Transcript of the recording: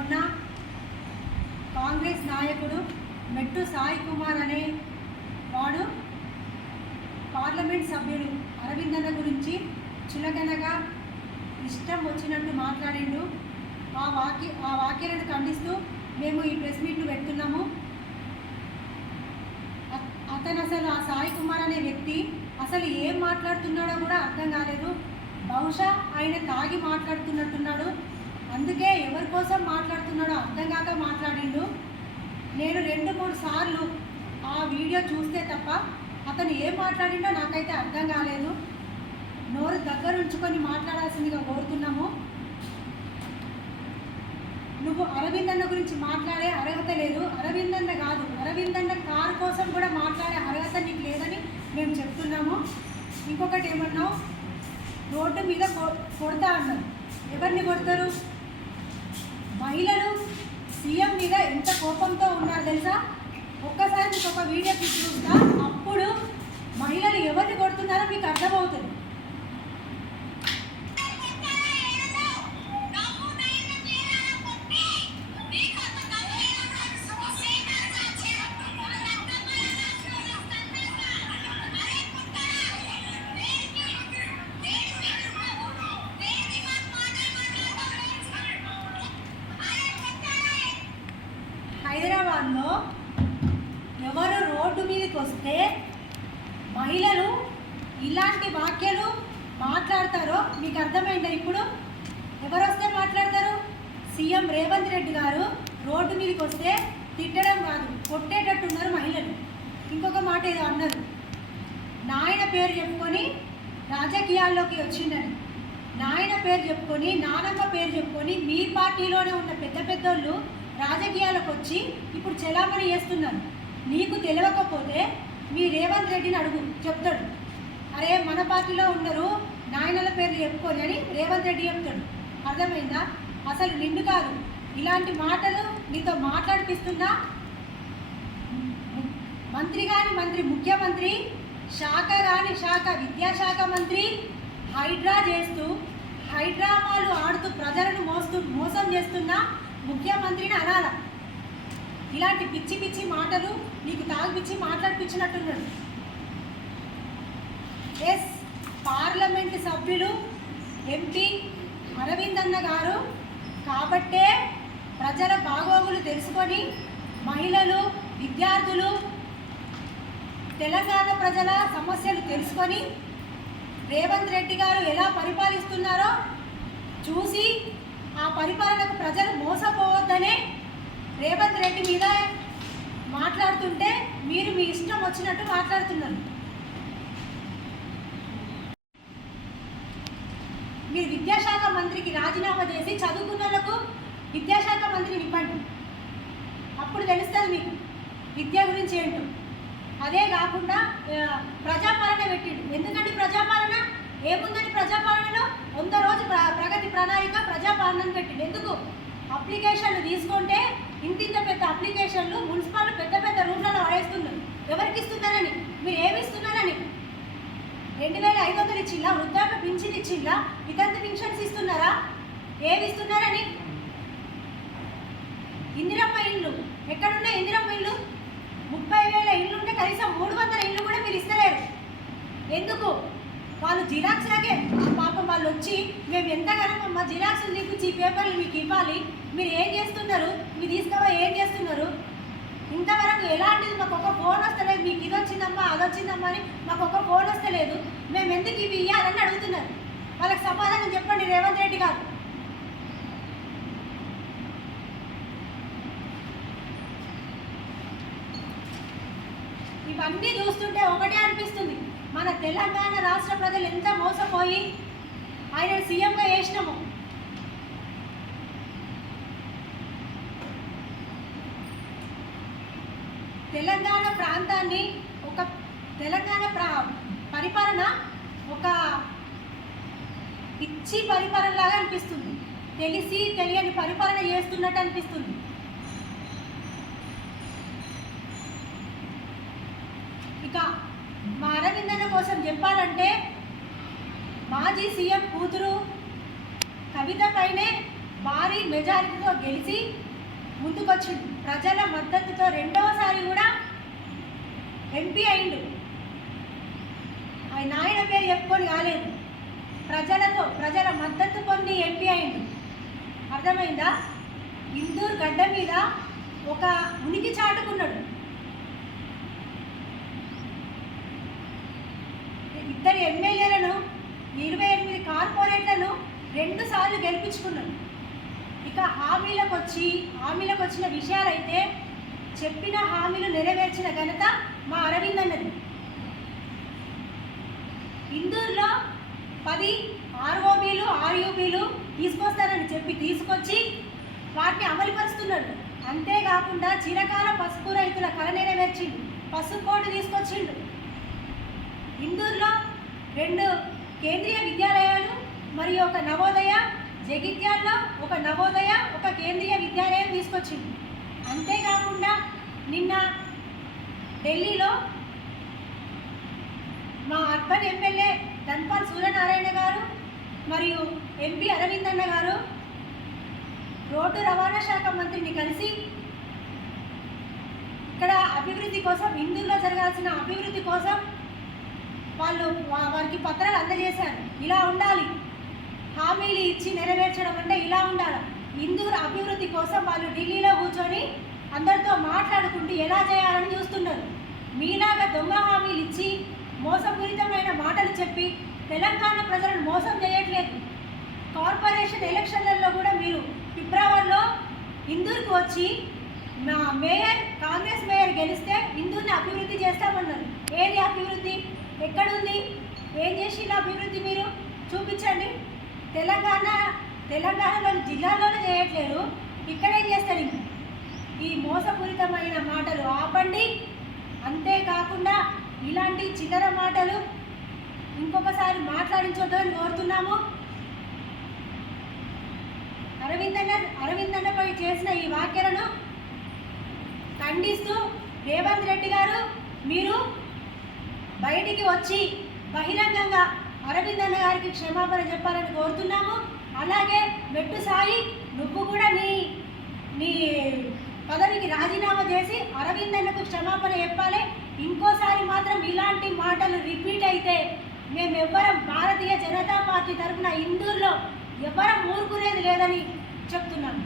మొన్న కాంగ్రెస్ నాయకుడు మెట్టు సాయి కుమార్ అనే వాడు పార్లమెంట్ సభ్యుడు అరవిందన్న గురించి చులకనగా ఇష్టం వచ్చినట్టు మాట్లాడిండు. ఆ వాక్యాలను ఖండిస్తూ మేము ఈ ప్రెస్ మీట్లు పెడుతున్నాము. అతను అసలు ఆ సాయి కుమార్ అనే వ్యక్తి అసలు ఏం మాట్లాడుతున్నాడో కూడా అర్థం కాలేదు. బహుశా ఆయన తాగి మాట్లాడుతున్నట్టున్నాడు. అందుకే ఎవరి కోసం మాట్లాడుతున్నాడో అర్థం కాక మాట్లాడిండు. నేను 2-3 సార్లు ఆ వీడియో చూస్తే తప్ప అతను ఏం మాట్లాడిండో నాకైతే అర్థం కాలేదు. నోరు దగ్గర ఉంచుకొని మాట్లాడాల్సిందిగా కోరుతున్నాము. నువ్వు అరవిందన్న గురించి మాట్లాడే అర్హత లేదు. అరవిందన్న కాదు, అరవిందన్న కారు కోసం కూడా మాట్లాడే అర్హత నీకు లేదని మేము చెప్తున్నాము. ఇంకొకటి ఏమన్నావు, రోడ్డు మీద కొడతా అన్నారు. ఎవరిని కొడతారు? మహిళలు సీఎం మీద ఎంత కోపంతో ఉన్నారు తెలుసా? ఒక్కసారి మీకు ఒక వీడియో తీసి చూస్తా, అప్పుడు మహిళలు ఎవరిని కొడుతున్నారో మీకు అర్థమవుతుంది. హైదరాబాద్లో ఎవరు రోడ్డు మీదకి వస్తే మహిళలు ఇలాంటి వాక్యాలు మాట్లాడతారో మీకు అర్థమైందా? ఇప్పుడు ఎవరు వస్తే మాట్లాడతారు? సీఎం రేవంత్ రెడ్డి గారు రోడ్డు మీదకి వస్తే తిట్టడం కాదు, కొట్టేటట్టున్నారు మహిళలు. ఇంకొక మాట ఏదో అన్నారు, నాయన పేరు చెప్పుకొని రాజకీయాల్లోకి వచ్చిందని. నాయన పేరు చెప్పుకొని, నానమ్మ పేరు చెప్పుకొని మీ పార్టీలోనే ఉన్న పెద్ద పెద్దోళ్ళు రాజకీయాలకు వచ్చి ఇప్పుడు చెలామణి చేస్తున్నారు. నీకు తెలియకపోతే మీ రేవంత్ రెడ్డిని అడుగు, చెప్తాడు. అరే మన పార్టీలో ఉన్నారు నాయనల పేర్లు చెప్పుకొని అని రేవంత్ రెడ్డి చెప్తాడు. అర్థమైందా? అసలు నిన్ను కాదు, ఇలాంటి మాటలు నీతో మాట్లాడిపిస్తున్నా మంత్రి కానీ మంత్రి, ముఖ్యమంత్రి, శాఖ కానీ శాఖ, విద్యాశాఖ మంత్రి హైడ్రా చేస్తూ హైడ్రామాలు ఆడుతూ ప్రజలను మోసం చేస్తున్న ముఖ్యమంత్రిని అనాల. ఇలాంటి పిచ్చి పిచ్చి మాటలు నీకు తాగిపిచ్చి మాట్లాడిపించినట్టున్నాడు. ఎస్, పార్లమెంటు సభ్యులు ఎంపీ అరవిందన్న గారు కాబట్టే ప్రజల బాగోగులు తెలుసుకొని మహిళలు, విద్యార్థులు, తెలంగాణ ప్రజల సమస్యలు తెలుసుకొని రేవంత్ రెడ్డి గారు ఎలా పరిపాలిస్తున్నారో చూసి ఆ పరిపాలనకు ప్రజలు మోసపోవద్దనే రేవంత్ రెడ్డి మీద మాట్లాడుతుంటే మీరు మీ ఇష్టం వచ్చినట్టు మాట్లాడుతున్నారు. మీరు విద్యాశాఖ మంత్రికి రాజీనామా చేసి చదువుకున్నలకు విద్యాశాఖ మంత్రిని ఇవ్వండి, అప్పుడు తెలుస్తుంది మీకు విద్య గురించి ఏంటో. అదే కాకుండా ప్రజాపాలన పెట్టిండు. ఎందుకంటే ప్రజాపాలన ఏముందని ప్రజాపాలనలో 100 రోజు ప్రగతి ప్రణాళిక ప్రజాపాలనను పెట్టిండు. ఎందుకు? అప్లికేషన్లు తీసుకుంటే ఇంత పెద్ద అప్లికేషన్లు మున్సిపాల్ పెద్ద పెద్ద రూమ్లలో పడేస్తున్నారు. ఎవరికి ఇస్తున్నారని? మీరు ఏమి ఇస్తున్నారని? 2500 ఇచ్చిల్లా? వృద్ధాప్య పింఛన్ ఇచ్చిల్లా? వితంతు పింఛన్స్ ఇస్తున్నారా? ఏమి ఇస్తున్నారని? ఇందిరమ్మ ఇల్లు ఎక్కడున్నాయి? ఇందిరమ్మ ఇల్లు 30,000 ఇల్లు ఉంటే కనీసం 300 ఇల్లు కూడా మీరు ఇస్తలేరు. ఎందుకు? వాళ్ళు జిరాక్స్లాగే పాపం వాళ్ళు వచ్చి మేము ఎంతగానో మా జిరాక్స్లు తీపిచ్చి ఈ పేపర్లు మీకు ఇవ్వాలి, మీరు ఏం చేస్తున్నారు, మీరు తీసుకుపోయి ఏం చేస్తున్నారు? ఇంతవరకు ఎలాంటిది మాకు ఒక ఫోన్ వస్తలేదు, మీకు ఇది వచ్చిందమ్మా అది వచ్చిందమ్మా అని మాకు ఒక ఫోన్ వస్తలేదు, మేము ఎందుకు ఇవి ఇవ్వాలని అడుగుతున్నారు. వాళ్ళకి సమాధానం చెప్పండి రేవంత్ రెడ్డి గారు. ఇవన్నీ చూస్తుంటే ఒకటే అనిపిస్తుంది, మన తెలంగాణ రాష్ట్ర ప్రజలు ఎంత మోసపోయి ఆయన సీఎంగా వేసినాము. తెలంగాణ ప్రాంతాన్ని తెలంగాణ పరిపాలన ఒక పిచ్చి పరిపాలనలాగా అనిపిస్తుంది. తెలిసి తెలియని పరిపాలన చేస్తున్నట్టు అనిపిస్తుంది. ఇక మా అరవిందన్న కోసం చెప్పాలంటే మాజీ సీఎం కూతురు కవిత పైనే భారీ మెజారిటీతో గెలిచి ముందుకొచ్చిండు. ప్రజల మద్దతుతో రెండవసారి కూడా ఎంపీ అయిండు. ఆయన నాయన పేరు చెప్పుకొని కాలేదు, ప్రజల మద్దతు పొంది ఎంపీ అయిండు. అర్థమైందా? ఇందూరు గడ్డ మీద ఒక ఉనికి చాటుకున్నాడు. ఇద్దరు ఎమ్మెల్యేలను 28 కార్పొరేట్లను 2 సార్లు గెలిపించుకున్నాడు. ఇక హామీలకు వచ్చిన విషయాలైతే చెప్పిన హామీలు నెరవేర్చిన ఘనత మా అరవింద్ అన్నది. ఇందూరులో 10 ఆర్ఓబీలు ఆర్యూబీలు తీసుకొస్తారని చెప్పి తీసుకొచ్చి వాటిని అమలుపరుస్తున్నాడు. అంతేకాకుండా చిరకాల పసుపు రైతుల కళ నెరవేర్చిండు. పసుపు కోడ్ తీసుకొచ్చిండు. ఇందూరులో 2 కేంద్రీయ విద్యాలయాలు మరియు ఒక నవోదయ, జగిత్యాల్లో ఒక నవోదయ, ఒక కేంద్రీయ విద్యాలయం తీసుకొచ్చింది. అంతేకాకుండా నిన్న ఢిల్లీలో మా అర్బన్ ఎమ్మెల్యే ధన్పాల్ సూర్యనారాయణ గారు మరియు ఎంపీ అరవింద్ అన్న గారు రోడ్డు రవాణా శాఖ మంత్రిని కలిసి ఇక్కడ అభివృద్ధి కోసం, ఇందూరులో జరగాల్సిన అభివృద్ధి కోసం వారికి పత్రాలు అందజేశారు. ఇలా ఉండాలి, హామీలు ఇచ్చి నెరవేర్చడం అంటే ఇలా ఉండాలి. ఇందూరు అభివృద్ధి కోసం వాళ్ళు ఢిల్లీలో కూర్చొని అందరితో మాట్లాడుకుంటూ ఎలా చేయాలని చూస్తున్నారు. మీలాగా దొంగ హామీలు ఇచ్చి మోసపూరితమైన మాటలు చెప్పి తెలంగాణ ప్రజలను మోసం చేయట్లేదు. కార్పొరేషన్ ఎలక్షన్లలో కూడా మీరు ఫిబ్రవరిలో ఇందూరుకు వచ్చి మా మేయర్, కాంగ్రెస్ మేయర్ గెలిస్తే ఇందూరుని అభివృద్ధి చేస్తామన్నారు. ఏది అభివృద్ధి? ఎక్కడుంది? ఏం చేసిన అభివృద్ధి మీరు చూపించండి. తెలంగాణలోని జిల్లాలోనే చేయట్లేరు, ఇక్కడేం చేస్తారు? ఈ మోసపూరితమైన మాటలు ఆపండి. అంతేకాకుండా ఇలాంటి చిల్లర మాటలు ఇంకొకసారి మాట్లాడించొద్దని కోరుతున్నాము. అరవింద్ అన్నపై చేసిన ఈ వ్యాఖ్యలను ఖండిస్తూ రేవంత్ రెడ్డి గారు మీరు బయటికి వచ్చి బహిరంగంగా అరవింద్ అన్న గారికి క్షమాపణ చెప్పాలని కోరుతున్నాము. అలాగే మెట్టు సాయి, నువ్వు కూడా నీ పదవికి రాజీనామా చేసి అరవింద్ అన్నకు క్షమాపణ చెప్పాలి. ఇంకోసారి మాత్రం ఇలాంటి మాటలు రిపీట్ అయితే మేమెవ్వరం భారతీయ జనతా పార్టీ తరఫున ఇందూరులో ఎవరం ఊరుకునేది లేదని చెప్తున్నాను.